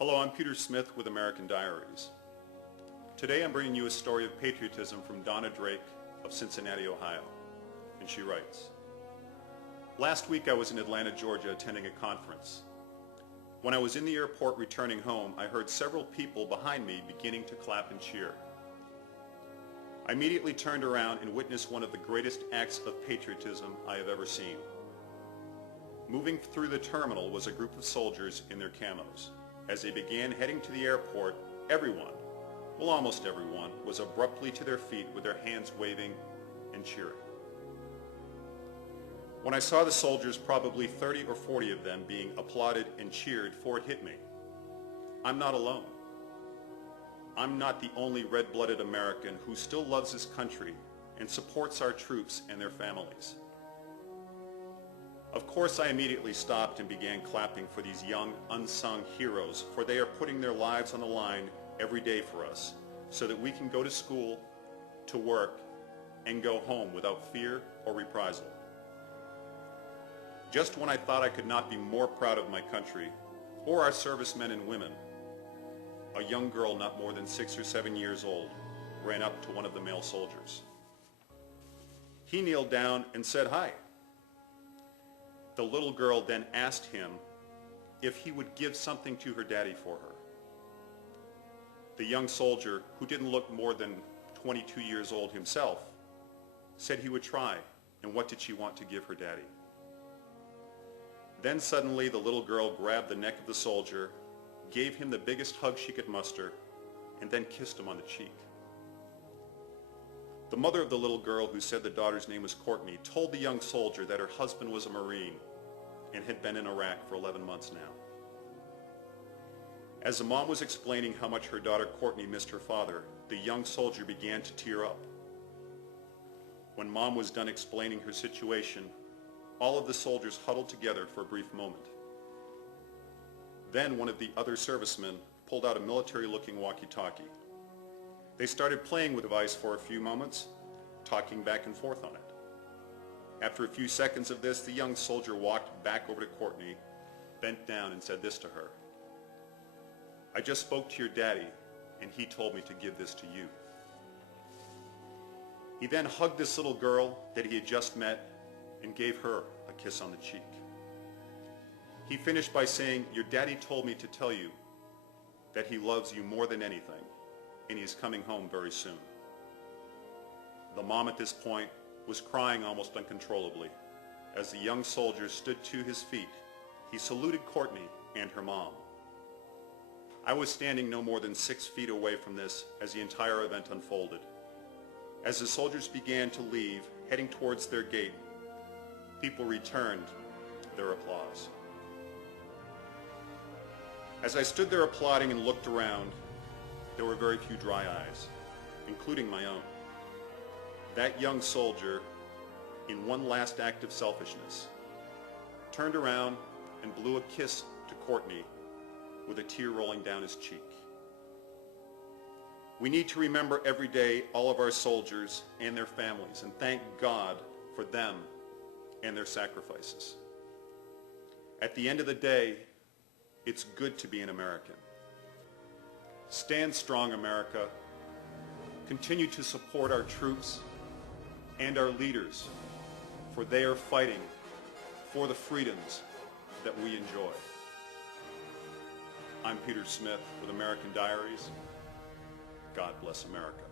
Hello, I'm Peter Smith with American Diaries. Today I'm bringing you a story of patriotism from Donna Drake of Cincinnati, Ohio. And she writes, "Last week I was in Atlanta, Georgia attending a conference. When I was in the airport returning home, I heard several people behind me beginning to clap and cheer. I immediately turned around and witnessed one of the greatest acts of patriotism I have ever seen. Moving through the terminal was a group of soldiers in their camos. As they began heading to the airport, everyone, well almost everyone, was abruptly to their feet with their hands waving and cheering. When I saw the soldiers, probably 30 or 40 of them, being applauded and cheered, for it hit me. I'm not alone. I'm not the only red-blooded American who still loves his country and supports our troops and their families. Of course, I immediately stopped and began clapping for these young, unsung heroes, for they are putting their lives on the line every day for us so that we can go to school, to work, and go home without fear or reprisal. Just when I thought I could not be more proud of my country or our servicemen and women, a young girl not more than 6 or 7 years old ran up to one of the male soldiers. He kneeled down and said hi. The little girl then asked him if he would give something to her daddy for her. The young soldier, who didn't look more than 22 years old himself, said he would try, and what did she want to give her daddy? Then suddenly the little girl grabbed the neck of the soldier, gave him the biggest hug she could muster, and then kissed him on the cheek. The mother of the little girl, who said the daughter's name was Courtney, told the young soldier that her husband was a Marine and had been in Iraq for 11 months now. As the mom was explaining how much her daughter Courtney missed her father, the young soldier began to tear up. When mom was done explaining her situation, all of the soldiers huddled together for a brief moment. Then one of the other servicemen pulled out a military-looking walkie-talkie. They started playing with the device for a few moments, talking back and forth on it. After a few seconds of this, the young soldier walked back over to Courtney, bent down and said this to her: "I just spoke to your daddy, and he told me to give this to you." He then hugged this little girl that he had just met and gave her a kiss on the cheek. He finished by saying, "Your daddy told me to tell you that he loves you more than anything, and he's coming home very soon." The mom at this point was crying almost uncontrollably. As the young soldier stood to his feet, he saluted Courtney and her mom. I was standing no more than 6 feet away from this as the entire event unfolded. As the soldiers began to leave, heading towards their gate, people returned their applause. As I stood there applauding and looked around, there were very few dry eyes, including my own. That young soldier, in one last act of selfishness, turned around and blew a kiss to Courtney with a tear rolling down his cheek. We need to remember every day all of our soldiers and their families and thank God for them and their sacrifices. At the end of the day, it's good to be an American. Stand strong, America. Continue to support our troops and our leaders, for they are fighting for the freedoms that we enjoy. I'm Peter Smith with American Diaries. God bless America.